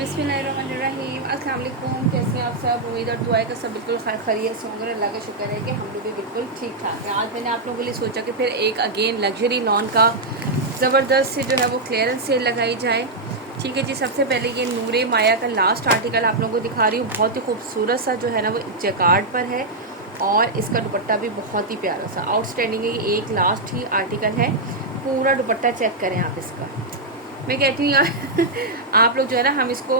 बिस्मिल्लाहिर्रहमानिर्रहीम। अस्सलाम वालेकुम। कैसे हैं आप सब? उम्मीद और दुआ है कि सब बिल्कुल खैरियत से होंगे। अल्लाह का शुक्र है कि हम लोग भी बिल्कुल ठीक ठाक हैं। आज मैंने आप लोगों के लिए सोचा कि फिर एक अगेन लग्जरी लॉन का ज़बरदस्त से जो है वो क्लियरेंस सेल लगाई जाए। ठीक है जी। सबसे पहले ये नूरे माया का लास्ट आर्टिकल आप लोगों को दिखा रही हूँ। बहुत ही खूबसूरत सा जो है ना वो जैकार्ड पर है और इसका दुपट्टा भी बहुत ही प्यारा सा आउटस्टैंडिंग है। ये एक लास्ट ही आर्टिकल है। पूरा दुपट्टा चेक करें आप इसका। मैं कहती हूँ यार आप लोग जो है ना हम इसको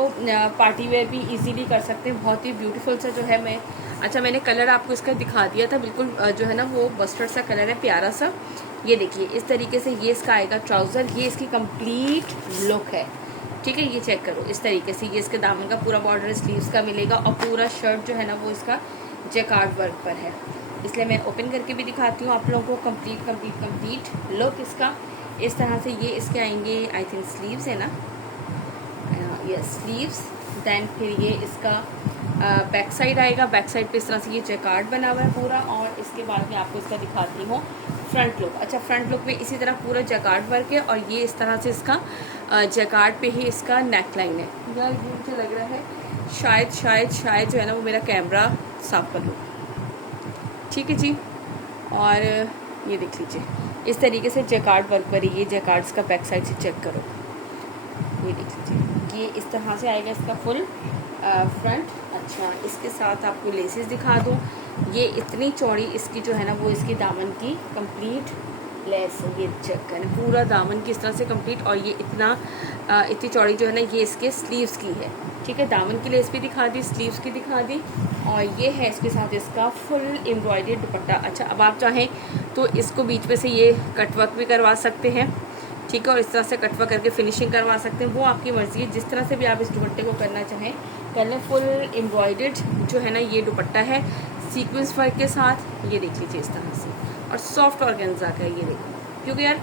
पार्टी वेयर भी इजीली कर सकते हैं। बहुत ही ब्यूटीफुल सा जो है मैंने कलर आपको इसका दिखा दिया था। बिल्कुल जो है ना वो मस्टर्ड सा कलर है, प्यारा सा। ये देखिए इस तरीके से ये इसका आएगा ट्राउज़र। ये इसकी कंप्लीट लुक है। ठीक है, ये चेक करो इस तरीके से। ये इसके दामन का पूरा बॉर्डर स्लीव्स का मिलेगा और पूरा शर्ट जो है ना वो इसका जैकार्ड वर्क पर है। इसलिए मैं ओपन करके भी दिखाती हूँ आप लोगों को कंप्लीट लुक इसका। इस तरह से ये इसके आएंगे। आई थिंक स्लीव्स है ना, यस स्लीव्स। देन फिर ये इसका बैक साइड आएगा। बैक साइड पे इस तरह से ये जैकार्ड बना हुआ है पूरा। और इसके बाद मैं आपको इसका दिखाती हूँ फ्रंट लुक। अच्छा, फ्रंट लुक में इसी तरह पूरा जैकार्ड वर्क है और ये इस तरह से इसका जैकार्ड पे ही इसका नेक लाइन है। यार ये मुझे लग रहा है शायद जो है ना वो मेरा कैमरा साफ कर लूँ। ठीक है जी। और ये देख लीजिए इस तरीके से जैकार्ड वर्क पर ये जैकार्ड्स का बैक साइड से चेक करो। ये देख लीजिए ये इस तरह से आएगा इसका फुल फ्रंट। अच्छा, इसके साथ आपको लेसेस दिखा दूँ। ये इतनी चौड़ी इसकी जो है ना वो इसकी दामन की कंप्लीट लेस है। ये चेक करें पूरा दामन की इस तरह से कंप्लीट। और ये इतनी चौड़ी जो है ना ये इसके स्लीव्स की है। ठीक है, दामन की लेस भी दिखा दी, स्लीव्स की दिखा दी। और ये है इसके साथ इसका फुल एम्ब्रॉयडर्ड दुपट्टा। अच्छा, अब आप चाहें तो इसको बीच में से ये कटवर्क भी करवा सकते हैं। ठीक है, और इस तरह से कटवर्क करके फिनिशिंग करवा सकते हैं। वो आपकी मर्ज़ी है, जिस तरह से भी आप इस दुपट्टे को करना चाहें कर लें। फुल एम्ब्रॉयडर्ड जो है ना ये दुपट्टा है सीक्वेंस वर्क के साथ। ये देख लीजिए इस तरह से। और सॉफ्ट ऑर्गेन्जा का है ये देखो, क्योंकि यार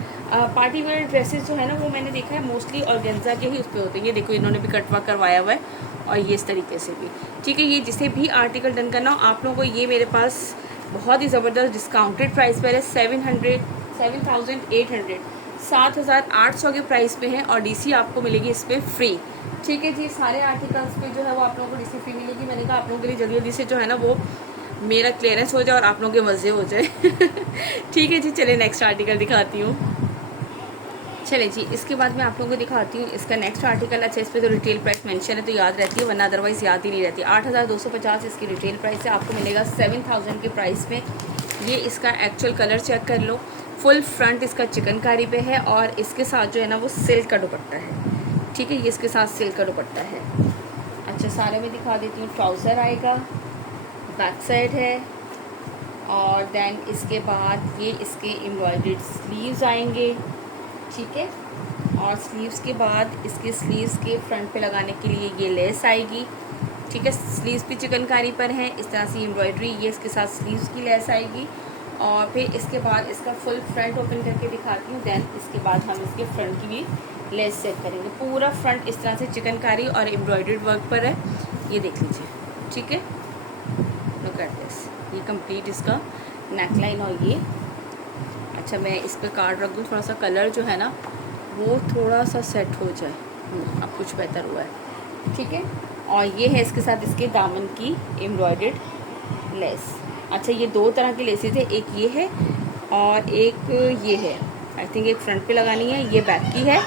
पार्टी वेयर ड्रेसेस जो है ना वो मैंने देखा है मोस्टली ऑर्गेन्जा के ही उस पर होते हैं। ये देखो इन्होंने भी कटवर्क करवाया हुआ है और ये इस तरीके से भी। ठीक है, ये जिसे भी आर्टिकल डन करना हो आप लोगों को ये मेरे पास बहुत ही ज़बरदस्त डिस्काउंटेड प्राइस पर है। 7,800 के प्राइस पे है और डीसी आपको मिलेगी इस पर फ्री। ठीक है जी, सारे आर्टिकल्स पे जो है वो आप लोगों को डीसी फ्री मिलेगी। मैंने कहा आप लोगों के लिए जल्दी जल्दी से जो है ना वो मेरा क्लियरेंस हो जाए और आप लोगों के मज़े हो जाए ठीक है जी, चलिए नेक्स्ट आर्टिकल दिखाती हूँ। चले जी, इसके बाद मैं आप लोगों को दिखाती हूँ इसका नेक्स्ट आर्टिकल। अच्छा, इस पर तो रिटेल प्राइस मेंशन है तो याद रहती है, वरना अदरवाइज़ याद ही नहीं रहती। 8,250 इसकी रिटेल प्राइस है। आपको मिलेगा 7,000 के प्राइस में। ये इसका एक्चुअल कलर चेक कर लो। फुल फ्रंट इसका चिकनकारी पे है और इसके साथ जो है ना वो सिल्क का दुपट्टा है। ठीक है, ये इसके साथ सिल्क का दुपट्टा है। अच्छा, सारे में दिखा देती हूँ। ट्राउज़र आएगा, बैक साइड है और देन इसके बाद ये इसके एम्ब्रॉयडर्ड स्लीव्स आएंगे। ठीक है, और स्लीव्स के बाद इसके स्लीव्स के फ्रंट पे लगाने के लिए ये लेस आएगी। ठीक है, स्लीव्स भी चिकनकारी पर है इस तरह से एम्ब्रॉयडरी। ये इसके साथ स्लीव्स की लेस आएगी और फिर इसके बाद इसका फुल फ्रंट ओपन करके दिखाती हूँ। देन इसके बाद हम इसके फ्रंट की भी लेस सेट करेंगे। पूरा फ्रंट इस तरह से चिकनकारी और एम्ब्रॉयडर्ड वर्क पर है। ये देख लीजिए। ठीक है, लुक एट दिस। ये कंप्लीट इसका नेकलाइन और ये। अच्छा, मैं इस पर कार्ड रख दूँ, थोड़ा सा कलर जो है ना वो थोड़ा सा सेट हो जाए। अब कुछ बेहतर हुआ है। ठीक है, और ये है इसके साथ इसके दामन की एम्ब्रॉयडर्ड लेस। अच्छा, ये दो तरह की लेसेस है, एक ये है और एक ये है। आई थिंक एक फ्रंट पे लगानी है, ये बैक की है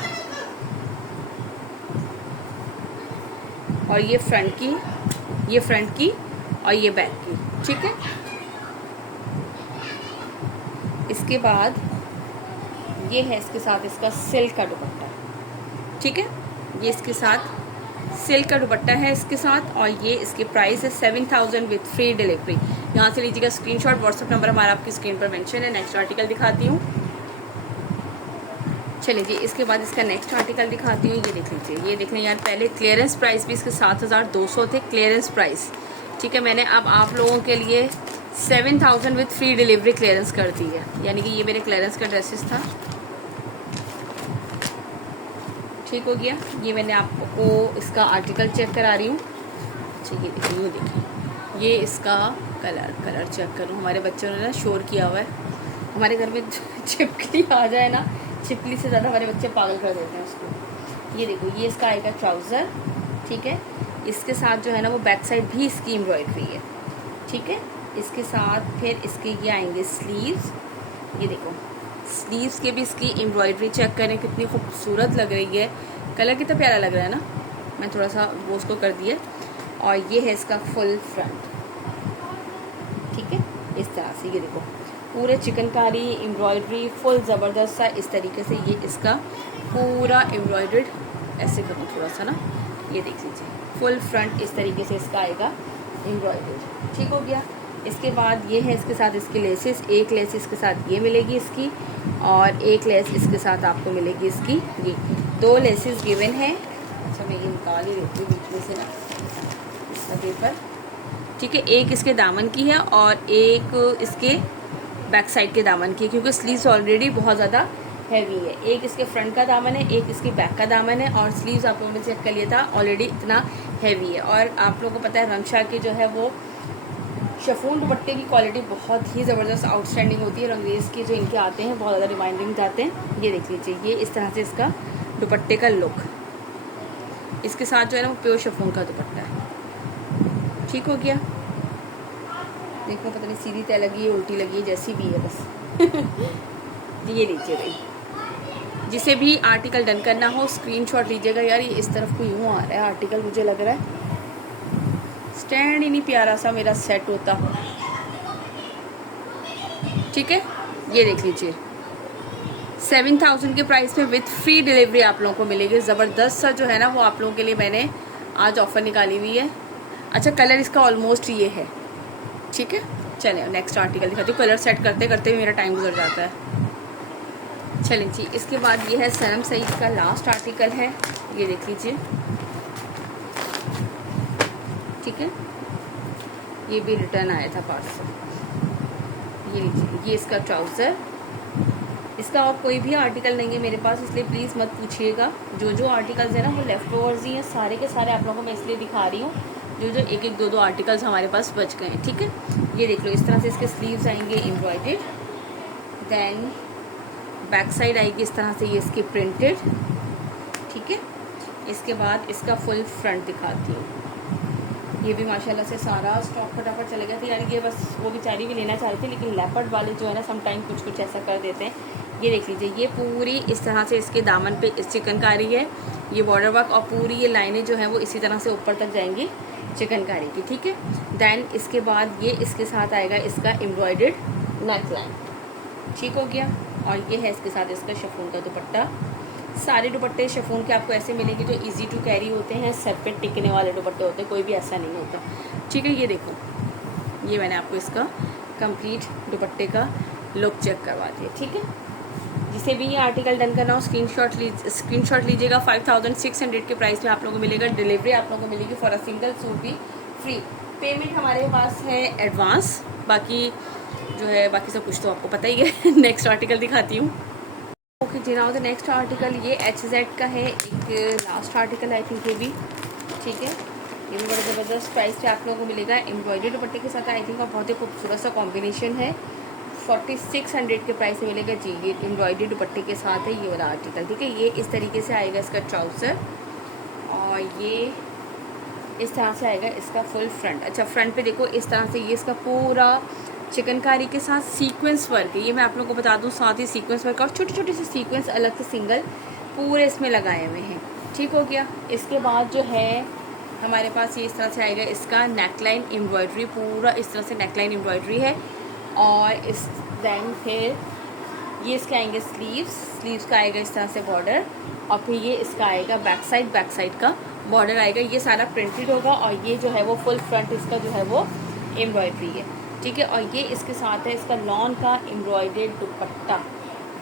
और ये फ्रंट की और ये बैक की। ठीक है, इसके बाद ये है इसके साथ इसका सिल्क का दुपट्टा। ठीक है, ये इसके साथ सिल्क का दुपट्टा है इसके साथ और ये इसकी प्राइस है 7,000 विथ फ्री डिलीवरी। यहाँ से लीजिएगा स्क्रीनशॉट। व्हाट्सअप नंबर हमारा आपकी स्क्रीन पर मेंशन है। नेक्स्ट आर्टिकल दिखाती हूँ। चलिए जी, इसके बाद इसका नेक्स्ट आर्टिकल दिखाती हूँ। ये देख लीजिए, ये देख लें यार, पहले क्लियरेंस प्राइस भी इसके 7,200 थे क्लियरेंस प्राइस। ठीक है, मैंने अब आप लोगों के लिए 7,000 विथ फ्री डिलीवरी क्लियरेंस कर दी है। यानी कि ये मेरे क्लियरेंस का ड्रेसेस था। ठीक हो गया, ये मैंने आपको इसका आर्टिकल चेक करा रही हूँ। अच्छा, ये देखिए ये इसका कलर चेक करूँ। हमारे बच्चों ने ना शोर किया हुआ है। हमारे घर में छिपकली आ जाए ना, छिपकली से ज़्यादा हमारे बच्चे पागल कर देते हैं उसको। ये देखो, ये इसका आएगा ट्राउज़र। ठीक है। इसके साथ जो है ना वो बैक साइड भी इसकी एम्ब्रॉयडरी है, ठीक है। इसके साथ फिर इसके ये आएंगे स्लीव्स, ये देखो स्लीव्स के भी इसकी एम्ब्रॉयडरी चेक करें कितनी खूबसूरत लग रही है, कलर कितना प्यारा लग रहा है ना, मैं थोड़ा सा वो उसको कर दिया। और ये है इसका फुल फ्रंट, ठीक है, इस तरह से ये देखो पूरे चिकनकारी एम्ब्रॉयडरी फुल ज़बरदस्त सा इस तरीके से ये इसका पूरा एम्ब्रॉयडर्ड, ऐसे करूँ थोड़ा सा ना, ये देख लीजिए फुल फ्रंट इस तरीके से इसका आएगा एम्ब्रॉयडर्ड, ठीक हो गया। इसके बाद ये है इसके साथ इसकी लेसेस, एक लेस इसके साथ ये मिलेगी इसकी, और एक लेस इसके साथ आपको मिलेगी इसकी, ये 2 लेसेस गिवन है। अच्छा मैं ये निकाल ही देती हूँ बीच में से ना इसका पेपर, ठीक है। एक इसके दामन की है और एक इसके बैक साइड के दामन की, क्योंकि स्लीव्स ऑलरेडी बहुत ज़्यादा हैवी है। एक इसके फ्रंट का दामन है, एक इसके बैक का दामन है, और स्लीव्स आप लोगों ने चेक कर लिया था ऑलरेडी इतना हैवी है। और आप लोगों को पता है रंगशाह के जो है वो शिफॉन दुपट्टे की क्वालिटी बहुत ही ज़बरदस्त आउटस्टैंडिंग होती है। रंगरेज के जो इनके आते हैं बहुत ज़्यादा रिमाइंडिंग आते हैं। ये देख लीजिए ये इस तरह से इसका दुपट्टे का लुक, इसके साथ जो है ना वो प्योर शिफॉन का दुपट्टा है, ठीक हो गया। देखो पता नहीं सीधी तय लगी है उल्टी लगी है, जैसी भी है बस ये लीजिए भाई, जिसे भी आर्टिकल डन करना हो स्क्रीनशॉट लीजिएगा। यार ये इस तरफ को यूँ आ रहा है आर्टिकल, मुझे लग रहा है स्टैंड ही नहीं प्यारा सा मेरा सेट होता, ठीक है। ये देख लीजिए 7000 के प्राइस में विथ फ्री डिलीवरी आप लोगों को मिलेगी। ज़बरदस्त सा जो है ना वो आप लोगों के लिए मैंने आज ऑफ़र निकाली हुई है। अच्छा कलर इसका ऑलमोस्ट ये है, ठीक है। चलिए नेक्स्ट आर्टिकल दिखाती हूँ, कलर सेट करते करते भी मेरा टाइम गुजर जाता है। चलिए जी, इसके बाद ये है सनम सईद का लास्ट आर्टिकल है, ये देख लीजिए, ठीक है। ये भी रिटर्न आया था पार्सल, ये लीजिए ये इसका ट्राउज़र। इसका और कोई भी आर्टिकल नहीं है मेरे पास, इसलिए प्लीज़ मत पूछिएगा। जो जो आर्टिकल्स हैं ना वो लेफ्ट ओवर्स ही हैं, सारे के सारे आप लोगों को मैं इसलिए दिखा रही हूँ जो जो एक एक दो दो आर्टिकल्स हमारे पास बच गए हैं, ठीक है। ये देख लो इस तरह से इसके स्लीव्स आएंगे एम्ब्रॉयडर्ड, देन बैक साइड आएगी इस तरह से ये इसकी प्रिंटेड, ठीक है। इसके बाद इसका फुल फ्रंट दिखाती हूँ। ये भी माशाल्लाह से सारा स्टॉक फटाफट चले गया था यार, ये बस वो बेचारी भी लेना चाह रही थी, लेकिन लेपर्ड वाले जो है ना समटाइम कुछ कुछ ऐसा कर देते हैं। ये देख लीजिए ये पूरी इस तरह से इसके दामन पे इस चिकनकारी है, ये बॉर्डर वर्क, और पूरी ये लाइनें जो हैं वो इसी तरह से ऊपर तक जाएंगी चिकनकारी की, ठीक है। देन इसके बाद ये इसके साथ आएगा इसका एम्ब्रॉयडर्ड नेक लाइन, ठीक हो गया। और ये है इसके साथ इसका शिफॉन का दुपट्टा। सारे दुपट्टे शिफॉन के आपको ऐसे मिलेंगे जो इजी टू कैरी होते हैं, सर पे टिकने वाले दुपट्टे होते हैं, कोई भी ऐसा नहीं होता, ठीक है। ये देखो ये मैंने आपको इसका कंप्लीट दुपट्टे का लुक चेक करवा दिया, ठीक है। जिसे भी ये आर्टिकल डन करना हो स्क्रीनशॉट लीजिएगा। 5600 के प्राइस में आप लोगों को मिलेगा, डिलीवरी आप लोगों को मिलेगी फॉर अ सिंगल सूट भी फ्री। पेमेंट हमारे पास है एडवांस, बाकी जो है बाकी सब कुछ तो आपको पता ही है नेक्स्ट आर्टिकल दिखाती हूँ। ओके जी, नाउ द नेक्स्ट आर्टिकल ये HZ का है, एक लास्ट आर्टिकल आई थिंक ये भी, ठीक है। ये भी बड़ा ज़बरदस्त प्राइस पे आप लोगों को मिलेगा, एम्ब्रॉयडरी दुपट्टे के साथ आई थिंक, और बहुत ही खूबसूरत सा कॉम्बिनेशन है। 4600 के प्राइस में मिलेगा जी, ये एम्ब्रॉयडरी दुपट्टे के साथ है ये वाला आर्टिकल, ठीक है। ये इस तरीके से आएगा इसका ट्राउज़र, और ये इस तरह से आएगा इसका फुल फ्रंट। अच्छा फ्रंट पे देखो इस तरह से ये इसका पूरा चिकनकारी के साथ सीक्वेंस वर्क है, ये मैं आप लोगों को बता दूं, साथ ही सीक्वेंस वर्क और छोटे छोटे से सीक्वेंस अलग से सिंगल पूरे इसमें लगाए हुए हैं, ठीक हो गया। इसके बाद जो है हमारे पास ये इस तरह से आएगा इसका नेकलाइन एम्ब्रॉयडरी, पूरा इस तरह से नेकलाइन एम्ब्रॉयडरी है। और इस देन फिर ये इसके आएंगे स्लीव्स का आएगा इस तरह से बॉर्डर, और फिर ये इसका आएगा बैक साइड का बॉर्डर आएगा, ये सारा प्रिंटेड होगा। और ये जो है वो फुल फ्रंट इसका जो है वो एम्ब्रॉयडरी है, ठीक है। और ये इसके साथ है इसका लॉन का एम्ब्रॉयडर्ड दुपट्टा,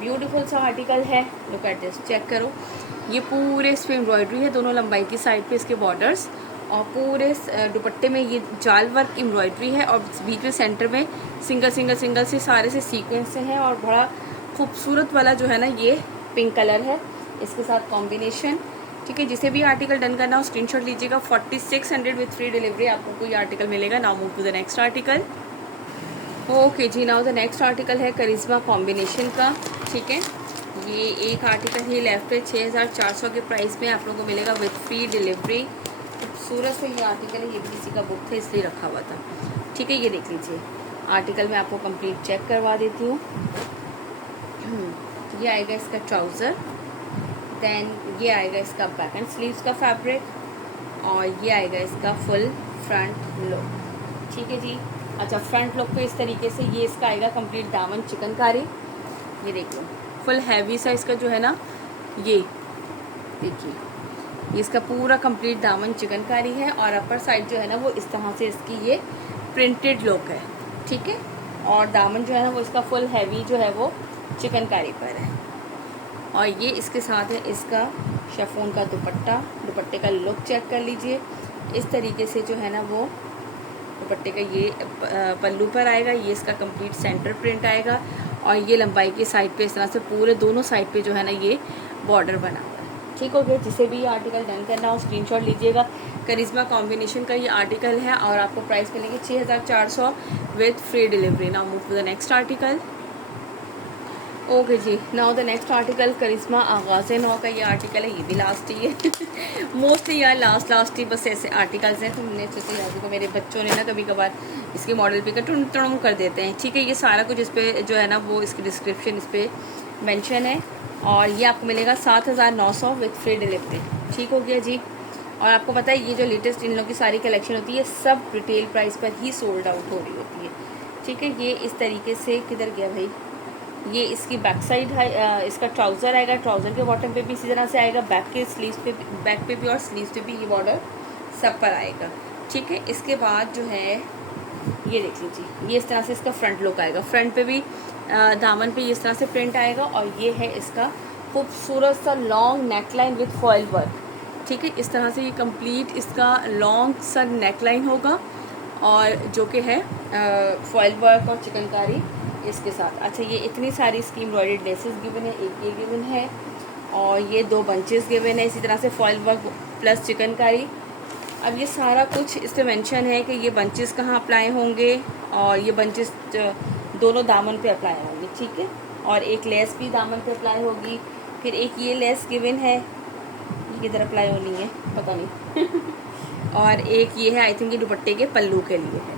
ब्यूटीफुल सा आर्टिकल है, लुक एट दिस, चेक करो। ये पूरे इस पर एम्ब्रॉयडरी है दोनों लंबाई की साइड पे इसके बॉर्डर्स, और पूरे दुपट्टे में ये जाल वर्क एम्ब्रॉयडरी है, और बीच में सेंटर में सिंगल से सारे से सीक्वेंस से हैं, और बड़ा खूबसूरत वाला जो है ना ये पिंक कलर है इसके साथ कॉम्बिनेशन, ठीक है। जिसे भी आर्टिकल डन करना हो स्क्रीनशॉट लीजिएगा। 4600 विथ फ्री डिलीवरी आपको कोई आर्टिकल मिलेगा। Now move to the next article. Okay जी, नाउ द नेक्स्ट आर्टिकल है करिश्मा कॉम्बिनेशन का, ठीक है। ये एक आर्टिकल ही लेफ्ट है 6400 के प्राइस में आप लोगों को मिलेगा विथ फ्री डिलीवरी। खूबसूरत से ये आर्टिकल है, ये भी किसी का बुक था इसलिए रखा हुआ था। ठीक है, ये देख लीजिए आर्टिकल मैं आपको कंप्लीट चेक करवा देती हूँ। ये आएगा इसका ट्राउज़र, देन ये आएगा इसका बैक एंड स्लीव्स का फैब्रिक, और ये आएगा इसका फुल फ्रंट लुक। ठीक है जी। अच्छा, फ्रंट लुक पे इस तरीके से ये इसका आएगा कंप्लीट दामन चिकनकारी। ये देख लो फुल हैवी सा इसका जो है ना, ये देखिए ये इसका पूरा कंप्लीट दामन चिकनकारी है, और अपर साइड जो है ना वो इस तरह से इसकी ये प्रिंटेड लुक है। ठीक है, और दामन जो है ना वो इसका फुल हैवी जो है वो चिकनकारी पर है, और ये इसके साथ है इसका शिफॉन का दुपट्टा। दुपट्टे का लुक चेक कर लीजिए, इस तरीके से जो है ना वो दुपट्टे का ये पल्लू पर आएगा, ये इसका कंप्लीट सेंटर प्रिंट आएगा, और ये लंबाई की साइड पे इस तरह से पूरे दोनों साइड पे जो है ना ये बॉर्डर बना हुआ है। ठीक हो गया। जिसे भी ये आर्टिकल डन करना हो स्क्रीनशॉट लीजिएगा। करिश्मा कॉम्बिनेशन का ये आर्टिकल है, और आपको प्राइस मिलेगी 6400 with free delivery. Now move to the next article. Okay जी, now the next article Karishma Aagaz नौ का ये आर्टिकल है, ये भी लास्ट ही है। मोस्टली यार लास्ट ही बस ऐसे आर्टिकल्स हैं, तो हमने सोचा यार को मेरे बच्चों ने ना कभी कभार इसकी मॉडल पे टुम कर देते हैं। ठीक है, ये सारा कुछ इस पर जो है ना वो इसकी डिस्क्रिप्शन इस पर मैंशन है, और ये आपको मिलेगा 7900 विद फ्री डिलीवरी। ठीक हो गया जी। और आपको पता है ये जो लेटेस्ट इन लोगों की सारी कलेक्शन होती है सब रिटेल प्राइस पर ही सोल्ड आउट हो रही होती है। ठीक है, ये इस तरीके से किधर गया भाई, ये इसकी बैक साइड है, इसका ट्राउज़र आएगा, ट्राउज़र के बॉटम पे भी इसी तरह से आएगा, बैक के स्लीव्स पे, बैक पे भी और स्लीव्स पे भी ये बॉर्डर सब पर आएगा। ठीक है, इसके बाद जो है ये देख लीजिए, ये इस तरह से इसका फ्रंट लुक आएगा, फ्रंट पे भी दामन पे इस तरह से प्रिंट आएगा, और ये है इसका खूबसूरत सा long neckline with foil work. ठीक है, इस तरह से ये कंप्लीट इसका लॉन्ग सा नेकलाइन होगा, और जो कि है फॉयल वर्क और चिकनकारी इसके साथ। अच्छा, ये इतनी सारी इसकी एम्ब्रॉयडर्ड लेसेस गिवन है, एक ये गिवन है, और ये 2 बंचेस गिवन है, इसी तरह से फॉयल वर्क प्लस चिकनकारी। अब ये सारा कुछ इस पर मैंशन है कि ये बंचेस कहाँ अप्लाई होंगे, और ये बंचेस दोनों दामन पे अप्लाई होंगे। ठीक है, और एक लेस भी दामन पे अप्लाई होगी, फिर एक ये लेस गिवन है, ये किधर अप्लाई होनी है पता नहीं और एक ये है, आई थिंक ये दुपट्टे के पल्लू के लिए है।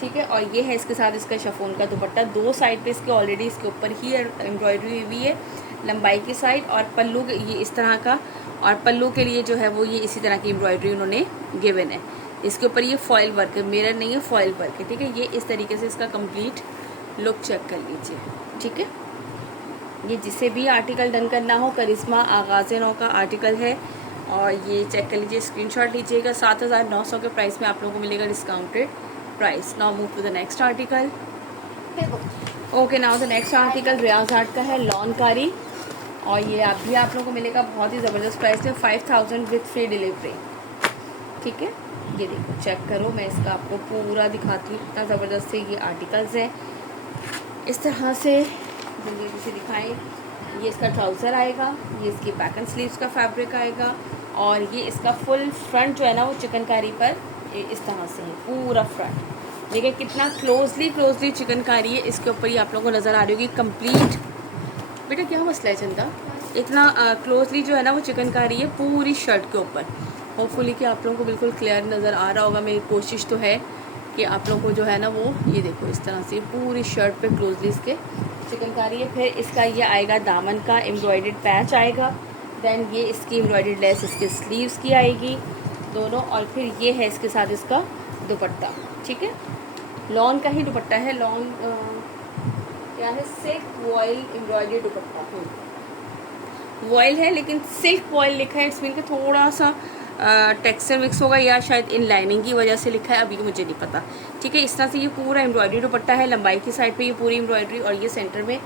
ठीक है, और ये है इसके साथ इसका शिफॉन का दुपट्टा, 2 साइड पे इसके ऑलरेडी इसके ऊपर ही एम्ब्रॉयडरी हुई है लंबाई की साइड, और पल्लू ये इस तरह का, और पल्लू के लिए जो है वो ये इसी तरह की एम्ब्रॉयडरी उन्होंने गिवन है। इसके ऊपर ये फॉयल वर्क है, मिरर नहीं है, फॉयल वर्क है। ठीक है, ये इस तरीके से इसका कंप्लीट लुक चेक कर लीजिए। ठीक है, ये जिसे भी आर्टिकल डन करना हो, करिश्मा आगाज़ नौ का आर्टिकल है, और ये चेक कर लीजिए, स्क्रीनशॉट लीजिएगा। 7900 के प्राइस में आप लोगों को मिलेगा discounted price. Now move to the next article. Okay, now the next article Riyaz art का है, लॉनकारी, और ये आप लोगों को मिलेगा बहुत ही ज़बरदस्त प्राइस में 5000 विद फ्री डिलीवरी। ठीक है, ये देखो चेक करो, मैं इसका आपको पूरा दिखाती हूँ, इतना ज़बरदस्त से ये आर्टिकल्स हैं। इस तरह से जल्दी से दिखाएं, ये इसका ट्राउज़र आएगा, ये इसकी बैक एंड स्लीव्स का फैब्रिक आएगा, और ये इसका फुल फ्रंट जो है ना वो चिकनकारी पर इस तरह से है, पूरा फ्रंट। देखिए कितना क्लोजली चिकनकारी है, इसके ऊपर ही आप लोगों को नज़र आ रही होगी कंप्लीट। बेटा क्या मसला है चंदा, इतना क्लोजली जो है ना वो चिकनकारी है पूरी शर्ट के ऊपर। होपफुली कि आप लोगों को बिल्कुल क्लियर नज़र आ रहा होगा, मेरी कोशिश तो है कि आप लोगों को जो है ना वो ये देखो इस तरह से पूरी शर्ट पे क्लोजली इसके चिकनकारी है। फिर इसका ये आएगा दामन का एम्ब्रॉयडर्ड पैच आएगा, देन ये इसकी एम्ब्रॉयडर्ड लेस इसके स्लीव्स की आएगी दोनों, और फिर ये है इसके साथ इसका दुपट्टा। ठीक है, लॉन का ही दुपट्टा है, लॉन क्या है, सिल्क वॉयल एम्ब्रॉयडरी दुपट्टा। वॉयल है लेकिन सिल्क वॉयल लिखा है, इसमें कि थोड़ा सा टेक्सचर मिक्स होगा, या शायद इन लाइनिंग की वजह से लिखा है, अभी मुझे नहीं पता। ठीक है, इस तरह से ये पूरा एम्ब्रॉयडरी दुपट्टा है, लंबाई की साइड पे ये पूरी एम्ब्रॉयडरी, और ये सेंटर में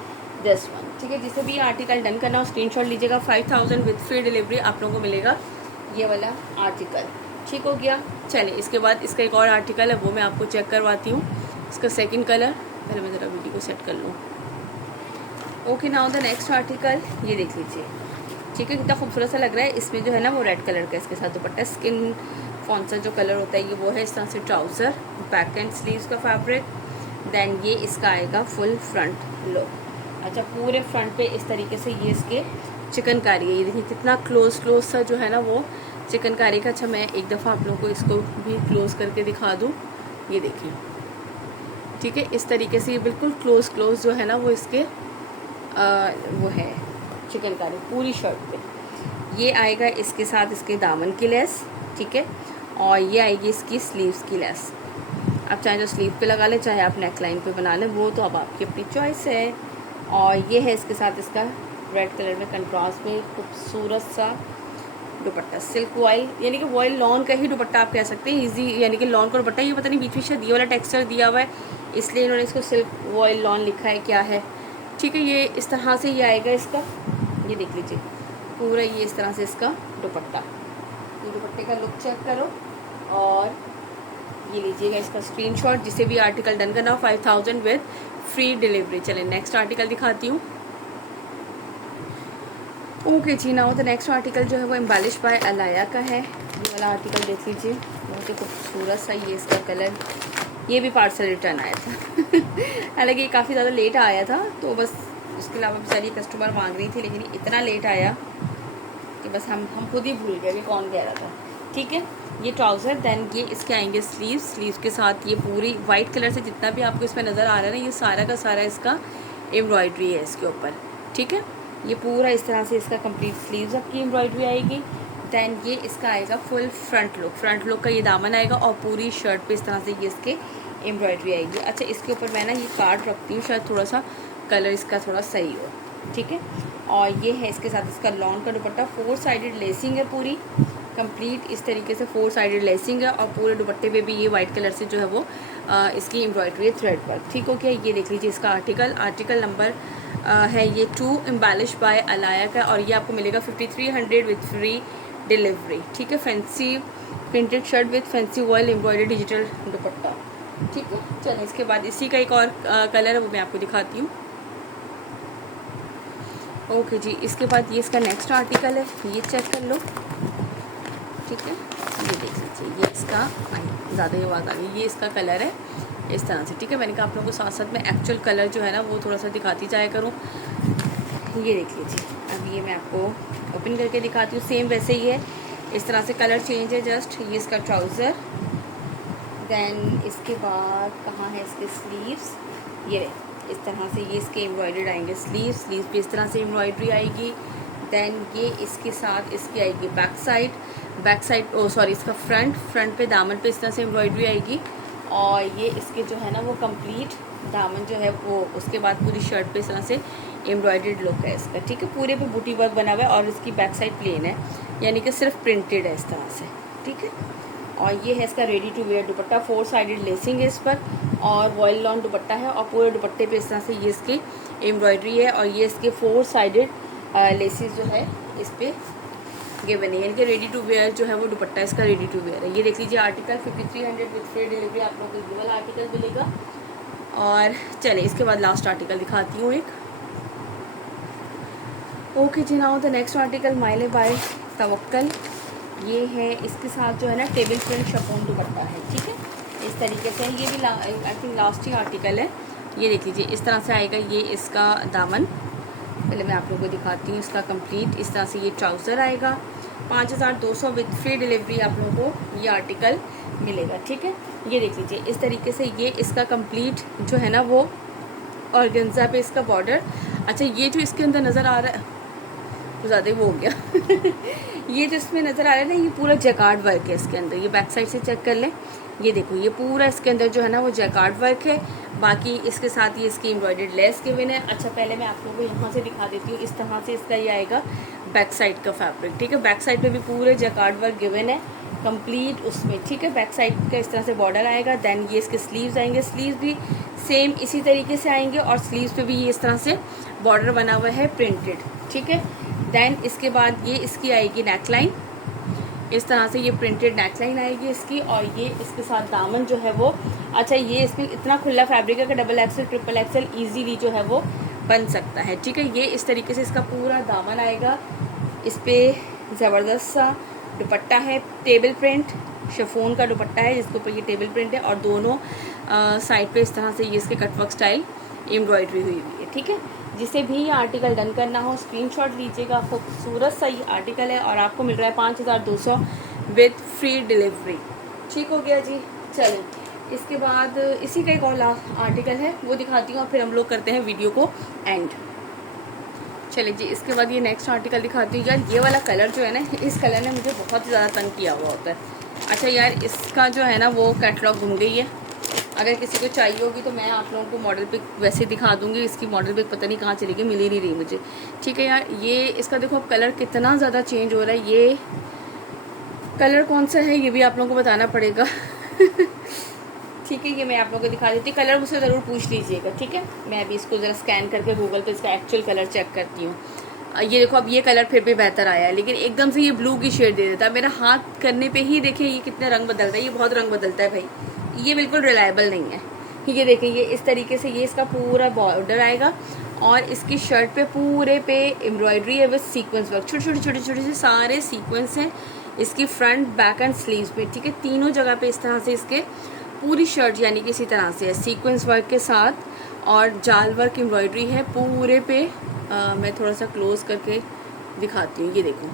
दिस वन। ठीक है, जिसे भी आर्टिकल डन करना हो स्क्रीनशॉट लीजिएगा। 5000 विद फ्री डिलीवरी आप लोगों को मिलेगा ये वाला आर्टिकल। ठीक हो गया, चलिए इसके बाद इसका एक और आर्टिकल है, वो मैं आपको चेक करवाती हूँ। इसका सेकेंड कलर, पहले मैं ज़रा वीडियो को सेट कर लूँ। Okay, now the next article, ये देख लीजिए। ठीक है, कितना खूबसूरत सा लग रहा है, इसमें जो है ना वो रेड कलर का इसके साथ दुपट्टा, स्किन फॉन्ट सा जो कलर होता है ये वो है। इस तरह से ट्राउज़र, बैक एंड स्लीव्स का फैब्रिक, देन ये इसका आएगा फुल फ्रंट लुक। अच्छा, पूरे फ्रंट पे इस तरीके से ये इसके चिकनकारी है, ये देखिए कितना क्लोज सा जो है ना वो चिकनकारी का। अच्छा मैं एक दफ़ा आप लोगों को इसको भी क्लोज़ करके दिखा दूँ, ये देखिए, ठीक है। इस तरीके से ये बिल्कुल क्लोज जो है ना वो इसके वो है चिकनकारी पूरी शर्ट पे। ये आएगा इसके साथ इसके दामन की लेस, ठीक है, और ये आएगी इसकी स्लीव्स की लेस। आप चाहे तो स्लीव पे लगा लें, चाहे आप नेक लाइन पे बना लें, वो तो अब आपकी अपनी चॉइस है। और ये है इसके साथ इसका रेड कलर में कंट्रास्ट में खूबसूरत सा दुपट्टा, सिल्क वॉयल, यानी कि वॉयल लॉन का ही दुपट्टा आप कह सकते हैं, इजी, यानी कि लॉन का दुपट्टा। ये पता नहीं बीच में शायद ये वाला टेक्सचर दिया हुआ है, इसलिए इन्होंने इसको सिल्क वॉयल लॉन लिखा है, क्या है, ठीक है। ये इस तरह से ये आएगा इसका, ये देख लीजिए पूरा ये इस तरह से इसका दुपट्टा। ये दुपट्टे का लुक चेक करो और ये लीजिएगा इसका स्क्रीनशॉट। जिसे भी आर्टिकल डन करना हो 5000 विद फ्री डिलीवरी। चलें नेक्स्ट आर्टिकल दिखाती हूँ। ओके जी, नाउ द नेक्स्ट आर्टिकल जो है वो एम्बेलिश बाय अलाया का है। ये वाला आर्टिकल देख लीजिए, बहुत ही खूबसूरत सा ये इसका कलर। ये भी पार्सल रिटर्न आया था हालांकि ये काफ़ी ज़्यादा लेट आया था, तो बस उसके अलावा बेचारी कस्टमर मांग रही थी, लेकिन इतना लेट आया कि बस हम खुद ही भूल गए कि कौन कह रहा था, ठीक है। ये ट्राउज़र, देन ये इसके आएंगे स्लीव्स के साथ ये पूरी वाइट कलर से जितना भी आपको इसमें नज़र आ रहा है ना, ये सारा का सारा इसका एम्ब्रॉयड्री है इसके ऊपर, ठीक है। ये पूरा इस तरह से इसका कंप्लीट स्लीव्स आपकी एम्ब्रॉयड्री आएगी। दैन ये इसका आएगा फुल फ्रंट लुक का ये दामन आएगा और पूरी शर्ट पे इस तरह से ये इसके एम्ब्रॉयड्री आएगी। अच्छा इसके ऊपर मैं ना ये कार्ड रखती हूँ, शायद थोड़ा सा कलर इसका थोड़ा सही हो, ठीक है। और ये है इसके साथ इसका लॉन का दुपट्टा, 4 साइडेड लेसिंग है पूरी कंप्लीट, इस तरीके से 4 साइडेड लेसिंग है और पूरे दुपट्टे पे भी ये वाइट कलर से जो है वो इसकी एम्ब्रॉयड्री है थ्रेड पर, ठीक हो गया। ये देख लीजिए इसका आर्टिकल नंबर है ये 2 एम्बेलिश बाय अलाया का, और ये आपको मिलेगा 5300 विद फ्री डिलीवरी, ठीक है। Fancy printed shirt with fancy vial embroidery digital दुपट्टा, ठीक है। चलिए इसके बाद इसी का एक और कलर है वो मैं आपको दिखाती हूँ। ओके जी, इसके बाद ये इसका नेक्स्ट आर्टिकल है, ये चेक कर लो, ठीक है। ये देख लीजिए, ये इसका ज़्यादा ही आवाज़ आ गई, ये इसका कलर है इस तरह से, ठीक है। मैंने कहा आप लोगों को साथ साथ में एक्चुअल कलर जो है ना वो थोड़ा सा दिखाती जाया करूँ। ये देख लीजिए, अब ये मैं आपको ओपन करके दिखाती हूँ, सेम वैसे ही है, इस तरह से कलर चेंज है जस्ट। ये इसका ट्राउज़र, दैन इसके बाद कहाँ है इसके स्लीव्स, ये इस तरह से ये इसके एम्ब्रॉयडर्ड आएंगे स्लीव्स पे इस तरह से एम्ब्रॉयडरी आएगी। दैन ये इसके साथ इसकी आएगी बैक साइड सॉरी इसका फ्रंट पे दामन पे इस तरह से एम्ब्रॉयडरी आएगी, और ये इसके जो है ना वो कंप्लीट दामन जो है वो उसके बाद पूरी शर्ट पे इस तरह से एम्ब्रॉयडर्ड लुक है इसका, ठीक है। पूरे पे बूटी वर्क बना हुआ है और इसकी बैक साइड प्लेन है, यानी कि सिर्फ प्रिंटेड है इस तरह से, ठीक है। और ये है इसका ready to wear dupatta, 4 sided lacing है इस पर और वॉयल लॉन दुपट्टा है, और पूरे दुपट्टे पे इस तरह से ये इसकी एम्ब्रॉयडरी है, और ये इसके 4 साइडेड लेसिस जो है इस पर गिवन है, यानी कि रेडी टू वेयर जो है वो दुपट्टा इसका रेडी टू वेयर है। ये देख लीजिए आर्टिकल 5300 विद फ्री डिलीवरी आप लोगों को ये वाला आर्टिकल मिलेगा। और चले इसके बाद लास्ट आर्टिकल दिखाती हूँ एक। ओके जी, now the next article Maile by Tawakkal. ये है इसके साथ जो है ना टेबल प्रिंट शिफॉन दुपट्टा है, ठीक है। इस तरीके से ये भी I think last he article है। ये देख लीजिए इस तरह से आएगा ये इसका दामन, पहले मैं आप लोगों को दिखाती हूँ इसका कंप्लीट। इस तरह से ये ट्राउज़र आएगा, 5200 विद फ्री डिलीवरी आप लोगों को ये आर्टिकल मिलेगा, ठीक है। ये देख लीजिए इस तरीके से ये इसका कंप्लीट जो है ना वो ऑर्गेन्जा पे इसका बॉर्डर। अच्छा ये जो इसके अंदर नज़र आ रहा है तो ज़्यादा ही वो हो गया ये जो इसमें नज़र आ रहा है ना ये पूरा जैकार्ड वर्क है इसके अंदर, ये बैक साइड से चेक कर लें, ये देखो ये पूरा इसके अंदर जो है ना वो जैकार्ड वर्क है, बाकी इसके साथ ये इसकी एम्ब्रॉयडर्ड लेस गिवन है। अच्छा पहले मैं आप लोगों को यहाँ से दिखा देती हूँ, इस तरह से इसका ये आएगा बैक साइड का फैब्रिक, ठीक है। बैक साइड पे भी पूरे जैकार्ड वर्क गिवन है कंप्लीट उसमें, ठीक है। बैक साइड का इस तरह से बॉर्डर आएगा, देन ये इसके स्लीव्स आएंगे, स्लीव्स भी सेम इसी तरीके से आएंगे और स्लीव्स पे भी ये इस तरह से बॉर्डर बना हुआ है प्रिंटेड, ठीक है। देन इसके बाद ये इसकी आएगी नेकलाइन, इस तरह से ये प्रिंटेड नेकलाइन आएगी इसकी, और ये इसके साथ दामन जो है वो, अच्छा ये इसमें इतना खुला फैब्रिक है कि double axle triple axle easily जो है वो बन सकता है, ठीक है। ये इस तरीके से इसका पूरा दामन आएगा, इस पर ज़बरदस्त सा दुपट्टा है, टेबल प्रिंट शिफॉन का दुपट्टा है जिसके ऊपर ये टेबल प्रिंट है, और दोनों साइड पे इस तरह से ये इसके कटवर्क स्टाइल एम्ब्रॉयडरी हुई है, ठीक है। जिसे भी ये आर्टिकल डन करना हो स्क्रीनशॉट लीजिएगा। खूबसूरत सा ये आर्टिकल है और आपको मिल रहा है 5200 विद फ्री डिलीवरी। ठीक हो गया जी। चलें, इसके बाद इसी का एक और आर्टिकल है वो दिखाती हूँ और फिर हम लोग करते हैं वीडियो को एंड। चलिए जी, इसके बाद ये नेक्स्ट आर्टिकल दिखाती हूँ। यार ये वाला कलर जो है ना, इस कलर ने मुझे बहुत ज़्यादा तंग किया हुआ होता है। अच्छा यार, इसका जो है ना वो कैटलॉग घूम गई है। अगर किसी को चाहिए होगी तो मैं आप लोगों को मॉडल पिक वैसे दिखा दूँगी। इसकी मॉडल पिक पता नहीं कहाँ चली गई, मिल ही नहीं रही मुझे। ठीक है यार, ये इसका देखो अब कलर कितना ज़्यादा चेंज हो रहा है। ये कलर कौन सा है ये भी आप लोगों को बताना पड़ेगा। ठीक है, ये मैं आप लोगों को दिखा देती हूँ। कलर मुझसे ज़रूर पूछ लीजिएगा, ठीक है। मैं अभी इसको ज़रा स्कैन करके गूगल पे इसका एक्चुअल कलर चेक करती हूँ। ये देखो, अब ये कलर फिर भी बेहतर आया है, लेकिन एकदम से ये ब्लू की शेड दे देता है। मेरा हाथ करने पे ही देखिए ये कितने रंग बदलता है। ये बहुत रंग बदलता है भाई, ये बिल्कुल रिलायबल नहीं है। ये देखिए, ये इस तरीके से ये इसका पूरा बॉर्डर आएगा और इसकी शर्ट पे पूरे पे एम्ब्रॉयडरी है विद सीक्वेंस वर्क। छोटे छोटे छोटे छोटे से सारे सीक्वेंस हैं इसकी फ्रंट, बैक एंड स्लीव्स पे। ठीक है, तीनों जगह पे इस तरह से इसके पूरी शर्ट यानी कि इसी तरह से है सीक्वेंस वर्क के साथ, और जाल वर्क एम्ब्रॉयडरी है पूरे पे। मैं थोड़ा सा क्लोज करके दिखाती हूँ। ये देखो,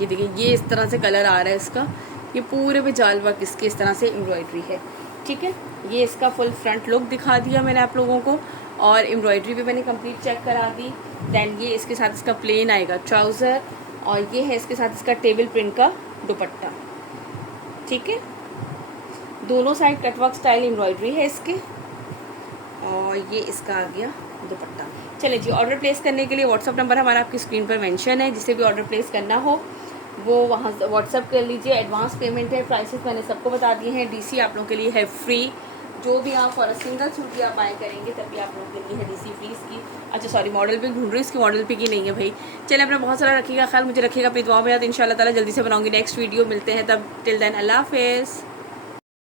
ये देखिए, ये इस तरह से कलर आ रहा है इसका। ये पूरे पे जाल वर्क इसके इस तरह से एम्ब्रॉयडरी है। ठीक है, ये इसका फुल फ्रंट लुक दिखा दिया मैंने आप लोगों को, और एम्ब्रॉयडरी भी मैंने कंप्लीट चेक करा दी। दैन ये इसके साथ इसका प्लेन आएगा ट्राउज़र, और ये है इसके साथ इसका टेबल प्रिंट का दुपट्टा। ठीक है, दोनों साइड कटवर्क स्टाइल एम्ब्रॉयडरी है इसके, और ये इसका आ गया दुपट्टा। चलिए जी, ऑर्डर प्लेस करने के लिए व्हाट्सअप नंबर हमारा आपकी स्क्रीन पर मेंशन है। जिसे भी ऑर्डर प्लेस करना हो वो वहाँ व्हाट्सअप कर लीजिए। एडवांस पेमेंट है, प्राइसेस मैंने सबको बता दिए हैं। डीसी आप लोगों के लिए है फ्री। जो भी आप फॉर सिंगल सूट भी आप बाय करेंगे तब भी आप लोगों के लिए है डीसी फ्री इसकी। अच्छा सॉरी, मॉडल पिक ढूंढ रही हूँ, इसकी मॉडल पिक ही नहीं है भाई। चलिए, अपना बहुत सारा रखिएगा ख्याल, मुझे रखिएगा अपनी दुआ में याद। इंशाल्लाह ताला जल्दी से बनाऊंगी नेक्स्ट वीडियो। मिलते हैं तब, टिल देन अल्लाह हाफिज़।